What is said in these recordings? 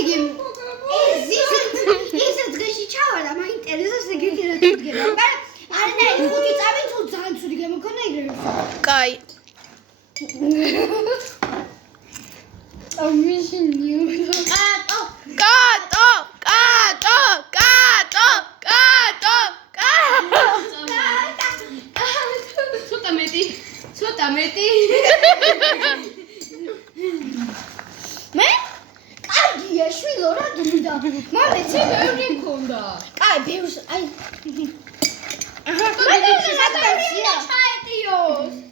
იგი ეს დღეში ჩავარდა, მაინტერესებს ეგეთი რა თქმა უნდა. არა, 5 წამი თუ ძალიან ცუდი გამოგონა იგრევს. კაი. ცოტა მეტი. მე? კარგია, შვილო, რა გინდა? მამეცი ბევრი მქონდა. კაი, ბევრს, აი. აჰა,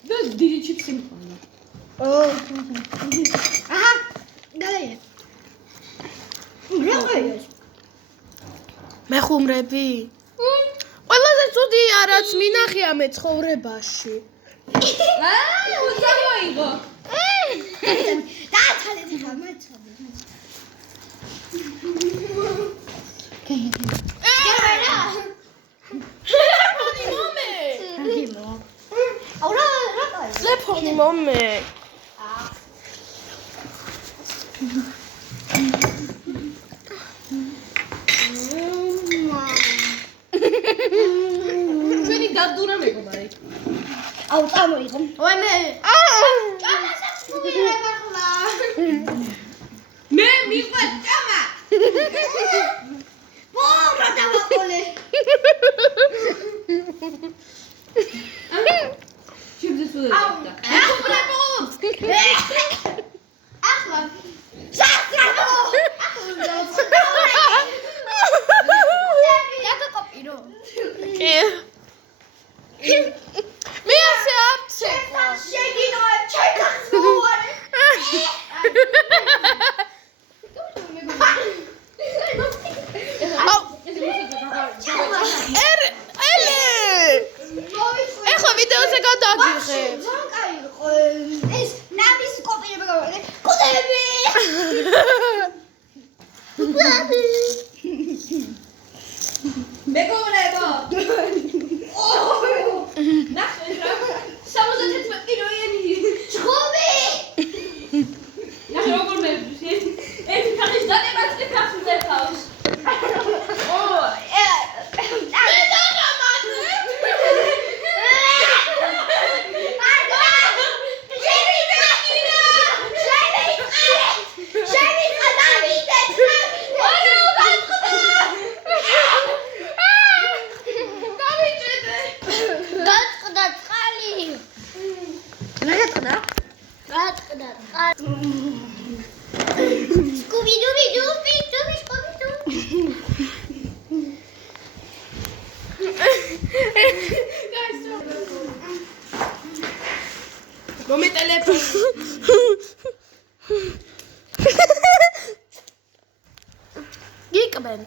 და დიდი ჩიპსი მქონდა. აჰა, გადაიდე. რა ყავს? მეხუმრები? ყველაზე ცუდი არაც მინახია მე ცხოვრებაში. უცამოიღო. დააცალეთ ხა მეცოდე. გერა. ტელეფონი მომე. აურა, რა ყავს? ტელეფონი მომე. ჩვენი დადურა მეგობარი. აუ, წამოიღო. ვაიმე. ჭამასაც ვიღებ ახლა. მე მიყვარს ჭამა. რა დავაყოლე. ჩიბზეს უდა. ახლა. სასწრაფო. დაგაკოპირო. კი. მე ასე აფცექვა. შეგინოე, ჩეკასუარე. ეხლა ვიდეოზე გადაგიღებ. ძალიან კაი იყო. ეს ნამის კოპირება გავაკეთე. კუდები. მეგობრებო. ნახე რა. 71 კილოიანი. ჩხუბი. ნახე როგორ მეძვს. ეს ხალის დადებაც კი ფახზე ხავს. მომე ტელეფონი. გიკბენ.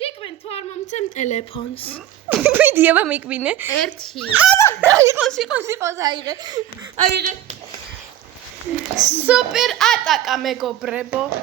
გიკბენ თუ არ მომცემ ტელეფონს. ვიდეო მიკბინე. ერთი. იყოს აიღე. სუპერ ატაკა მეგობრებო.